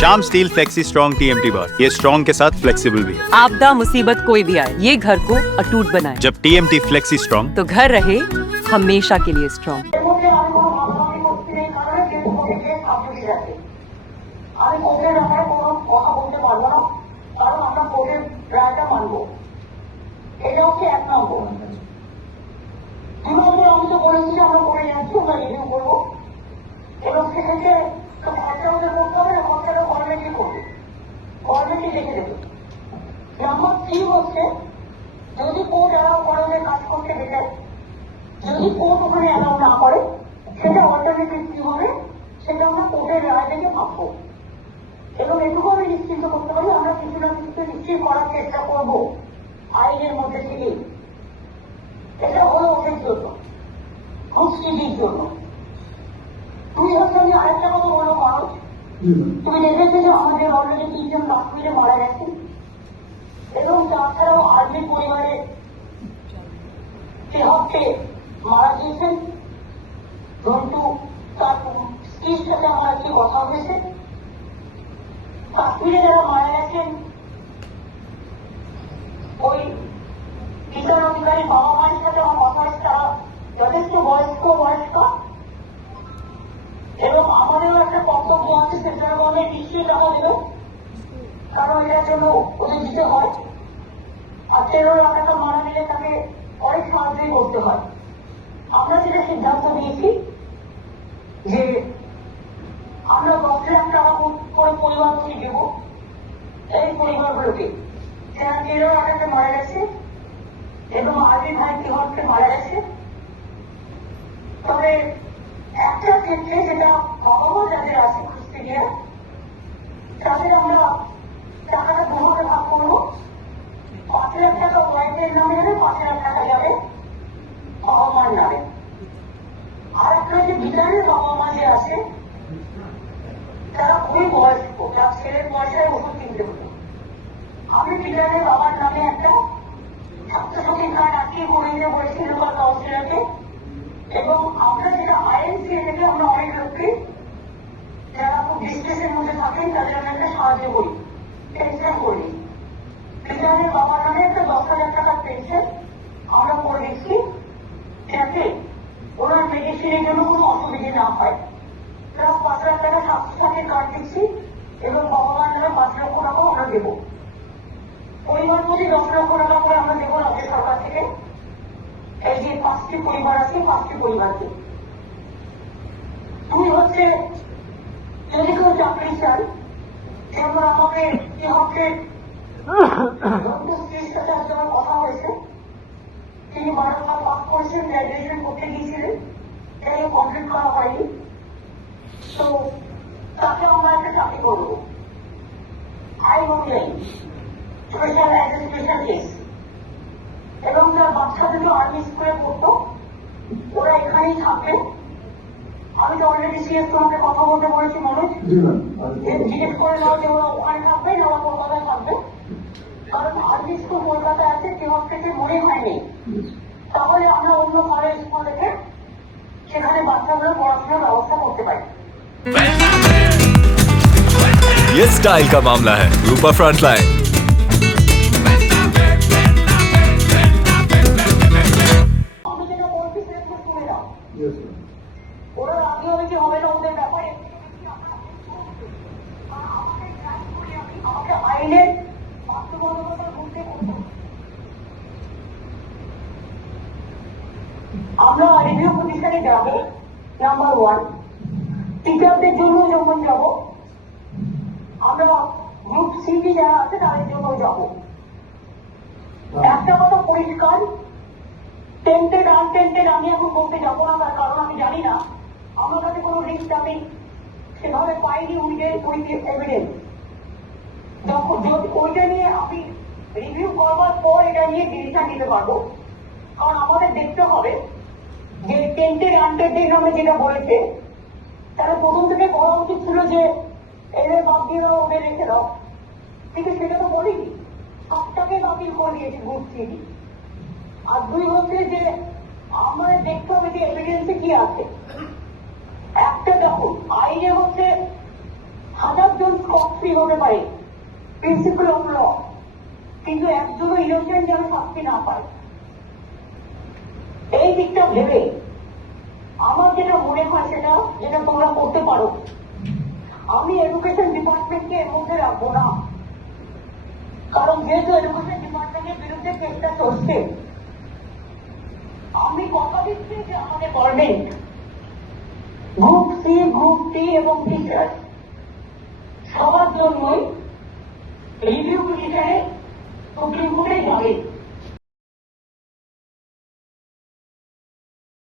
Shyam steel flexi strong TMT बार, ये strong के साथ फ्लेक्सिबल भी है। आपदा मुसीबत कोई भी आए, ये घर को अटूट बनाए। जब टीएमटी फ्लेक्सी स्ट्रॉन्ग, तो घर रहे हमेशा के लिए स्ट्रॉन्ग। আমি কোর্টের ব্যাপারে কোনো কথা বলতে পারবো না, কারণ আমরা কোর্টের রায়টা মানবো। এটা হচ্ছে 1 নম্বর। 2 নম্বর, আমি তো বলেছি যে আমরা করে যাচ্ছি, আমরা রিভিউ করবো এবং সেক্ষেত্রে খরচা আমাদের করতে হবে না, খরচাটা গভর্নমেন্টই করবে, গভর্নমেন্টই দেখে দেবে। নাম্বার 3 হচ্ছে, যদি কোর্ট অ্যালাউ করে যে কাজ করতে দেবে, যদি কোর্ট ওখানে অ্যালাউ না করে, সেটা অল্টারনেটিভ কি হবে সেটা আমরা কোর্টের রায় থেকে ভাববো। এবং এটুকু আমি নিশ্চিন্ত করতে পারি, আমরা কিছু না কিছু নিশ্চিত করার চেষ্টা করবো আইনের মধ্যে থেকে। এটা হলো ওদের জন্য, সংস্কৃতির জন্য। তুমি হচ্ছে, আমি আরেকটা কথা বলো মানুষ, তুমি দেখেছো যে আমাদের অলরেডি 3 জন কাশ্মীরে মারা গেছে এবং তাছাড়াও আর্মির পরিবারে হচ্ছে মারা গিয়েছেন। ধন্টু তার স্ত্রীর সাথে আমার একটি কথা হয়েছে। কাশ্মীরে যারা মারা গেছেন, ওই বিচার অধিকারী বাবা মায়ের সাথে আমার কথা হয়েছে, তারা যথেষ্ট বয়স্ক এবং আমাদেরও একটা কর্তব্য আছে, সেন্ট্রাল গভর্নমেন্ট নিশ্চয়ই টাকা দেবে, কারণ এটার জন্য ওদের দিতে হয়। আর 13 লাখ টাকা মারা গেলে তাকে অনেক সাহায্যই করতে হয়। আমরা যেটা সিদ্ধান্ত নিয়েছি যে আমরা 10 লাখ টাকা করে পরিবারকে দেব, এই পরিবারগুলোকে যারা 13 লাখ টাকা মারা গেছে এবং আর্মি ভাই তিহরকে মারা গেছে। তবে একটা ক্ষেত্রে যেটা বাবা মা যাদের আছে কুস্তিগিয়া, তাদের আমরা টাকাটা দুভাবে ভাগ করবো। 5 লাখ টাকা ওয়াইফের নামে যাবে, 5 লাখ টাকা যাবে বাবা মার নামে। আর একটা যে বিচারের বাবা মা যে আছে, তারা খুবই বয়স্ক, যার ছেলের পয়সায় ওষুধ কিনতে হতো। আমি বিচারের বাবার নামে একটা ছাত্রছাত্রী কার্ড আটকে করে দিয়ে বলেছি লোকাল কাউন্সিলরকে, এবং আমরা যেটা আইএনসি থেকে আমরা অনেক লোককে যারা খুব ডিস্ট্রেসের মধ্যে থাকেন তাদের আমরা একটা সাহায্য করি, পেনশন করি। বিচারের বাবার নামে একটা 10,000 টাকার পেনশন আমরা করে দিচ্ছি, যাতে ওনার মেডিসিনের জন্য কোনো অসুবিধা না হয়। প্লাস 5 লাখ টাকা স্বাস্থ্যসাথীর কার্ড দিচ্ছি এবং বাবা মার নামে 5 লক্ষ টাকা আমরা দেবো। পরিবার প্রতি 10 লক্ষ টাকা করে আমরা দেবো রাজ্য সরকার থেকে। এই যে 5টি পরিবার আছে, 5টি পরিবারকে। তুমি হচ্ছে যদি কেউ চাকরি চান, যেমন আমাকে কি হচ্ছে স্ত্রীর সাথে আজকে আমার কথা হয়েছে, তিনি 12 ক্লাস পাস করেছেন, গ্রাজুয়েশন করতে গিয়েছিলেন, এটাকে কমপ্লিট করা হয়নি। তো তাকে আমরা একটা চাকরি করবো আইন অনুযায়ী, special as a special case. এবং তার বাচ্চা দুটো আর্মি স্কুলে পড়তো, ওরা এখানেই থাকবে। আমি তো অলরেডি সিএস তোমাকে কথা বলতে বলেছি মনোজ, জিজ্ঞেস করে নাও যে ওরা ওখানে থাকবে না ওরা কলকাতায় থাকবে, কারণ আর্মি স্কুল কলকাতায় আছে, কেমন থেকে মনে হয়নি। তাহলে আমরা অন্য ঘরের স্কুল থেকে সেখানে বাচ্চাগুলো পড়াশোনার ব্যবস্থা করতে পারি। ये स्टाइल का मामला है। रूपा फ्रंटलाइन। আমি যেটা বলছি সেটা একটু শুনে নাও। ওরা রাজি হবে কি হবে না ওদের ব্যাপারে আমাকে আইনের বাধ্যবাধকতা বলতে করতে হবে। আমরা রিভিউ প্রতিষ্ঠানে যাবো, নাম্বার 1। টিচারদের জন্য যখন যাবো, আমরা গ্রুপ সিটি যারা আছে তাদের জন্য যাবো। একটা কথা পরিষ্কার, টেন্টেড আনটেন্টেড আমি এখন বলতে যাবো না, তার কারণ আমি জানি না, আমার কাছে কোনো রিস্ক আমি সেভাবে পাইনি উইথ এভিডেন্স। যখন ওইটা নিয়ে আমি রিভিউ করবার পর এটা নিয়ে ডিসিশন নিতে পারবো, কারণ আমাদের দেখতে হবে যে টেন্টেড আনটেন্টেড নামে যেটা বলেছে, তারা প্রথম থেকে বলা উচিত ছিল যে এদের বাদ দিয়ে দাও, ওদের রেখে দাও, কিন্তু সেটা তো বলিনি, সবটাকে বাতিল করে দিয়েছে গ্রুপ সিটি। আর 2 হচ্ছে যে আমাদের দেখতে হবে যে এভিডেন্সে কি আছে। একটা দেখুন, আইনে হচ্ছে 1000 জন স্কট শাস্তি হতে পারে, প্রিন্সিপাল অফ ল, কিন্তু একজনও ইনোসেন্ট যেন শাস্তি না পায়। এই দিকটা ভেবে আমার যেটা মনে হয় সেটা যেটা তোমরা করতে পারো, আমি এডুকেশন ডিপার্টমেন্টকে এর মধ্যে রাখবো না, কারণ যেহেতু এডুকেশন ডিপার্টমেন্টের বিরুদ্ধে কেসটা চলছে, আমি কথা দিচ্ছি যে আমাদের গভর্নমেন্ট গ্রুপ সি, গ্রুপ টি এবং টিচার সবার জন্যই রিভিউ পিটিশনে সুপ্রিম কোর্টে যাবে।